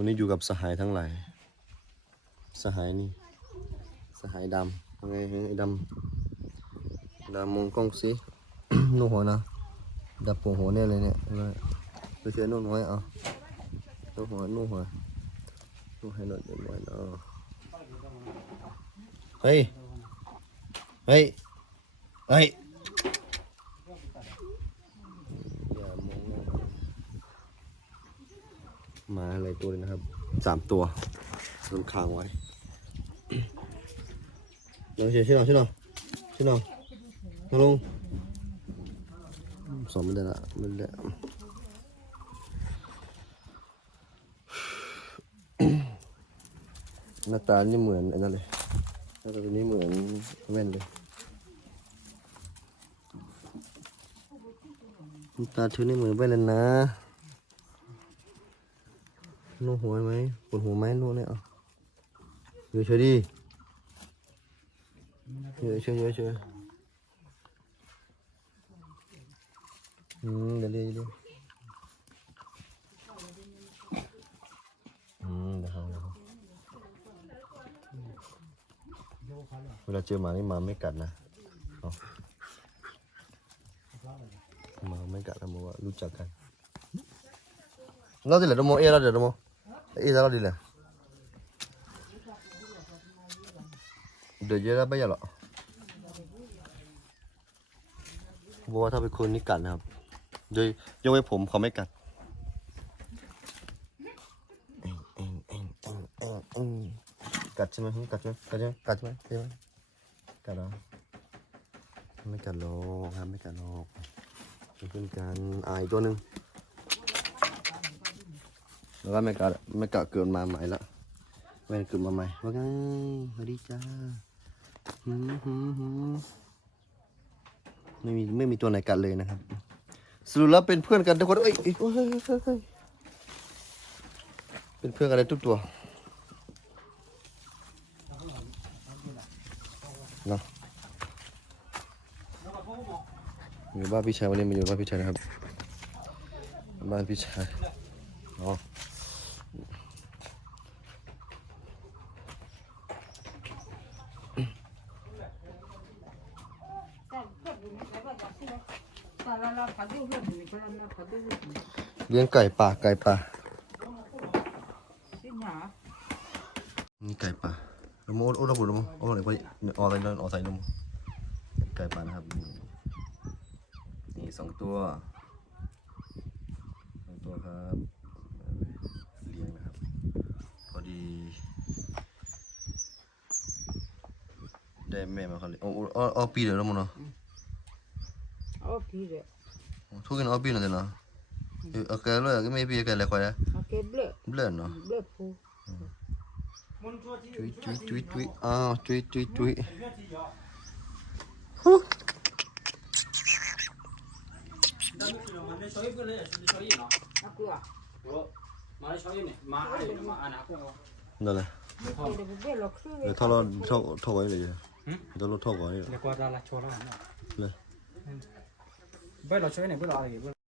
วันนี้อยู่กับสหายทั้งหลาย สหายนี่ สหายดำยังไงไอ้ดำดำมองกล้องสินู่นหัวนะดับปวงหัวเนี่ยเลยเนี่ยไปเชื่อนู่นหัวเอานู่นหัวนู่นหัวนู่นให้หน่อยเดี๋ยวหน่อยเนาะเฮ้ย เฮ้ย เฮ้ยามองหน้าห มาอะไรตัวเลยนะครับสามตัวโดนคางไว้ลองเชียร์ชื่อหน่อยชื่อหน่อยชื่อหน่อยมาลงสองไม่ได้ละไม่ได้หน้าตานี่เหมือนอันนั้นเลยหน้าตาตัวนี้เหมือนแว่นเลยหน้าตาเธอนี่เหมือนแว่นเลยนะ นุ่หัวไหมปวดหัวไหมนุ่เนี่ยเอาอยู่เฉยดิอยู่เฉยอยู่เฉยอืมเดี๋ยวเดี๋ยวเดี๋ยวอืมเดี๋ยวเอาเดี๋ยวเอาเวลาเจอหมานี่หมาไม่กัดนะหมาไม่กัดนะบอกว่ารู้จักกันเราดิแหละดโมเอเราเดี๋ยวดโมอ เราดิแหละเดี๋ยวเยอะแล้วไม่ใช่หรอบอกว่าถ้าเป็นคนนี่กัดนะครับโดยยกเว้ผมเขาไม่กัดกัดใช่ไหมกัดใช่ไหมกัดใช่ไหมกัดใช่ไหมใช่ไหมกัดหรอไม่กัดหรอกครับไม่กัดหรอกเป็นเพื่อนกันอายตัวหนึ่ง แล้วก็ไม่กัดไม่กัดเกิดมาใหม่ละแม่เกิดมาใหม่ว่าไงสวัสดีจ้าหืมหืมหืมไม่มีไม่มีตัวไหนกัดเลยนะครับสรุปแล้วเป็นเพื่อนกันทุกคนเอ้ยเอ้ยเอ้ยเอ้ยเป็นเพื่อนกันเลยทุกตัวนะอยู่บ้านพี่ชายวันนี้มาอยู่บ้านพี่ชายนะครับบ้านพี่ชายอ๋อ เลี้ยงไก่ป่าไก่ป่านี่ไก่ป่าล้วโมโอ้ระบุระบุโอ้ไหนไปออะไรนั่นออใส่นมไก่ป่านะครับ นี่สองตัวสองตัวครับเลี้ยงนะครับ พอดีได้แม่มาเขาเลยโอ้โอ้อ้อปีเดียวแล้วมั้งเนาะ Oh, pire. ทุกคนอ้อปีนั่นเลยเนาะเออแกเลยก็ไม่ปีแกเลยควาย Okay, bleu. เบลอเนาะ Bleu pou. จุยจุยจุยจุยอ้าวจุยจุยจุย Aku ah. นั่นแหละ Okay, de bleu lo cru. เดี๋ยวท่อเราท่อท่อไว้เลยเดี๋ยวเร